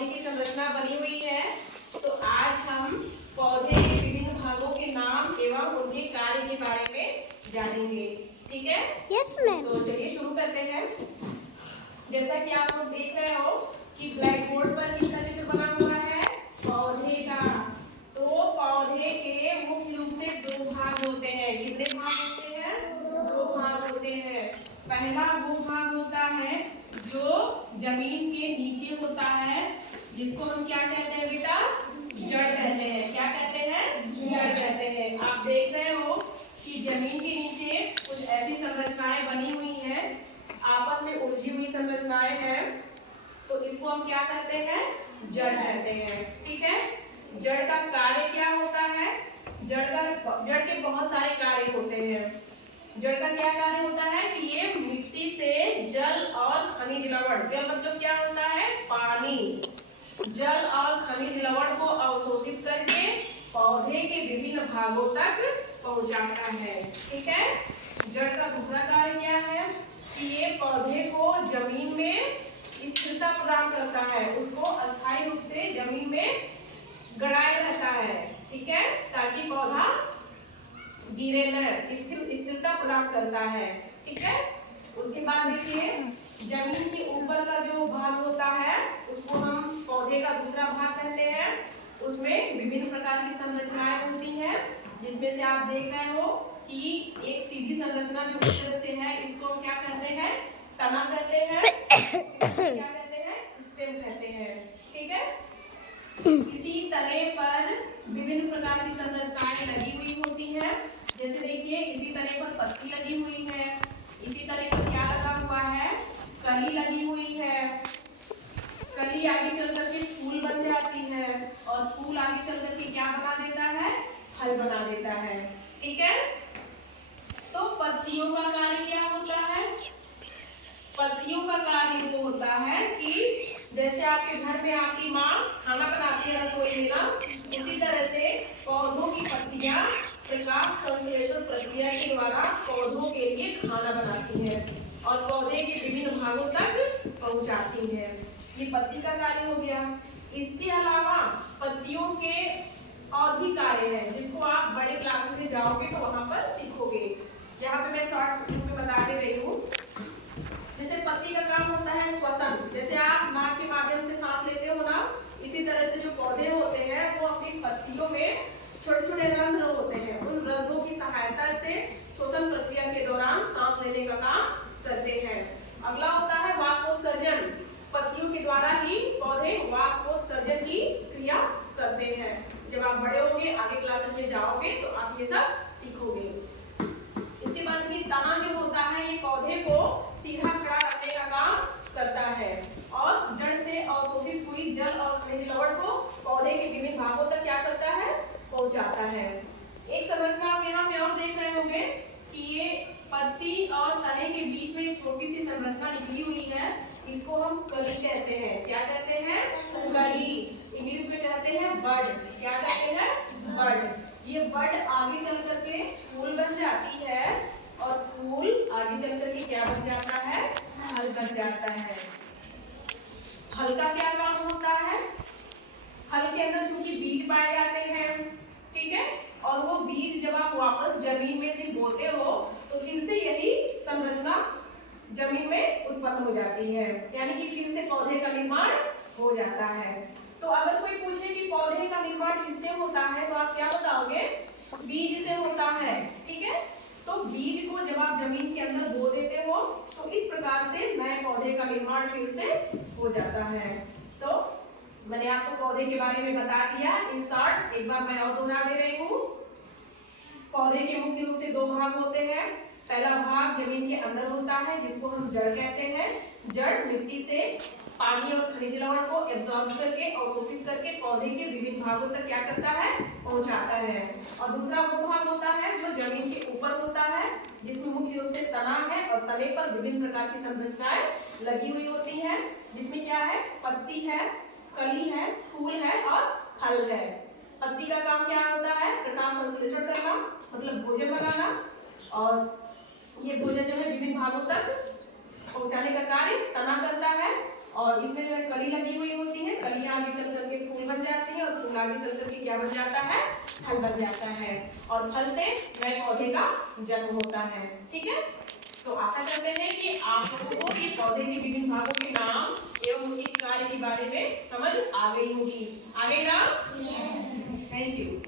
पौधे की संरचना बनी हुई है। तो आज हम पौधे के विभिन्न भागों के नाम एवं उनके कार्य के बारे में जानेंगे। ठीक है? Yes ma'am. तो चलिए शुरू करते हैं। जैसा कि आप लोग देख रहे हो कि ब्लैक बोर्ड पर किसका चित्र बना हुआ है? पौधे का। तो पौधे के मुख्य रूप से दो भाग होते हैं। कितने भाग होते हैं? दो भाग होते हैं। पहला वो भाग होता है जो जमीन के नीचे होता है, जिसको हम क्या कहते हैं बेटा? जड़ कहते हैं। क्या कहते हैं? जड़ कहते हैं। आप देख रहे हो कि जमीन के नीचे कुछ ऐसी संरचनाएं बनी हुई हैं, आपस में उलझी हुई संरचनाएं हैं। तो इसको हम क्या कहते हैं? जड़ कहते हैं। ठीक है? जड़ का कार्य क्या होता है? जड़ के बहुत सारे कार्य होते हैं। जड़ का क्या कार्य होता है कि ये मिट्टी से जल और खनिज लवण, जल मतलब क्या होता है? पानी। जल और खनिज लवण को अवशोषित करके पौधे के विभिन्न भागों तक पहुंचाता है। ठीक है? जड़ का दूसरा कार्य क्या है कि ये पौधे को जमीन में स्थिरता प्रदान करता है, उसको अस्थायी रूप से जमीन में गड़ाए रहता है। ठीक है? ताकि पौधा गिरे न, स्थिरता प्रदान करता है। ठीक है? उसके बाद देखिए जमीन के ऊपर का जो भाग होता है उसको हम पौधे का दूसरा भाग कहते हैं। उसमें विभिन्न प्रकार की संरचनाएं होती हैं, जिसमें से आप देख रहे हो कि एक सीधी संरचना जो इस तरह से है, इसको हम क्या कहते हैं? तना कहते हैं। क्या कहते हैं? स्टेम कहते हैं। ठीक है? इसी तने पर विभिन्न प्रकार की संरचनाएं लगी हुई होती हैं। जैसे देखिए इसी तने पर पत्ती लगी हुई है, इसी तने पर क्या लगा हुआ है? कली लगी हुई है। कली आगे चल करके फूल बन जाती है और फूल आगे चल करके क्या बना देता है? फल बना देता है। ठीक है? तो पत्तियों का कार्य क्या होता है? पत्तियों का कार्य वो होता है कि जैसे आपके घर में आपकी माँ खाना बनाती है रसोई में ना, उसी तरह से पौधों की पत्तियां प्रकाश संश्लेषण प्रक्रिया के द्वारा पौधों के लिए खाना बनाती है और पौधे के विभिन्न भागों तक पहुंचाती है। ये पत्ती का कार्य हो गया। इसके अलावा पत्तियों के और भी कार्य हैं, जिसको आप बड़े क्लासेस में जाओगे तो वहां पर सीखोगे। यहाँ पे मैं शॉर्ट में बता दे रही हूँ। जैसे पत्ती का काम होता है श्वसन, जैसे आप नाक के माध्यम से सांस लेते हो ना, इसी तरह से जो पौधे होते हैं वो अपनी पत्तियों में छोटे छोटे रंध्र होते हैं, उन रंध्रों की सहायता से श्वसन प्रक्रिया के दौरान सांस लेने का काम करते हैं। अगला होता है वाष्पोत्सर्जन। पत्तियों के द्वारा ही पौधे वाष्पोत्सर्जन की क्रिया करते हैं। जब आप बड़े होंगे, आगे क्लासेस में जाओगे तो आप ये सब सीखोगे। इसके बाद में तना जो होता है ये पौधे को सीधा खड़ा रखने का काम करता है और जड़ से अवशोषित हुई जल और खनिज लवण को पौधे के विभिन्न भागों तक क्या करता है? पहुंचाता है। एक संरचना आप यहाँ पे और देख रहे होंगे कि ये पत्ती और तने के बीच में एक छोटी सी संरचना निकली हुई है, इसको हम कली कहते हैं। क्या कहते हैं? कली। इंग्लिश में कहते हैं बड। क्या कहते हैं? बड। ये बड आगे चल करके फूल बन जाती है और फूल आगे चल करके क्या बन जाता है? फल बन जाता है। फल का क्या काम होता है? फल के अंदर चूंकि बीज पाए जाते हैं, ठीक है, और वो बीज जब आप वापस जमीन में फिर बोते हो तो फिर से यही संरचना जमीन में उत्पन्न हो जाती है, यानी कि फिर से पौधे का निर्माण हो जाता है। तो अगर कोई पूछे कि पौधे का निर्माण किससे होता है तो आप क्या बताओगे? बीज से होता है। ठीक है? तो बीज को जब आप जमीन के अंदर बो देते हो तो इस प्रकार से नए पौधे का निर्माण फिर से हो जाता है। तो मैंने आपको पौधे के बारे में बता दिया इन शॉर्ट। एक बार मैं और दोहरा दे रही हूँ। पौधे के मुख्य रूप से दो भाग होते हैं। पहला भाग जमीन के अंदर होता है जिसको हम जड़ कहते हैं। जड़ मिट्टी से पानी और खनिज लवण को एब्जॉर्ब करके अवशोषित करके पौधे के विभिन्न भागों तक क्या करता है? पहुंचाता है। और दूसरा वो भाग होता है जो जमीन के ऊपर होता है, जिसमें मुख्य रूप से तना है और तने पर विभिन्न प्रकार की संरचनाएं लगी हुई होती हैं, जिसमें क्या है? पत्ती है, कली है, फूल है और फल है। पत्ती का काम क्या होता है? प्रकाश संश्लेषण करना, मतलब भोजन बनाना, और ये भोजन जो है विभिन्न भागों तक पहुंचाने का कार्य तना करता है। और इसमें जो है कली लगी हुई होती है, कली आगे चल करके फूल बन जाती है और फूल आगे चल करके क्या बन जाता है, फल बन जाता है और फल से नए पौधे का जन्म होता है। ठीक है, तो आशा करते हैं कि आप लोगों को ये पौधे के विभिन्न भागों के नाम एवं उनके कार्य के बारे में समझ आ गई होगी। आ गई ना? Thank you.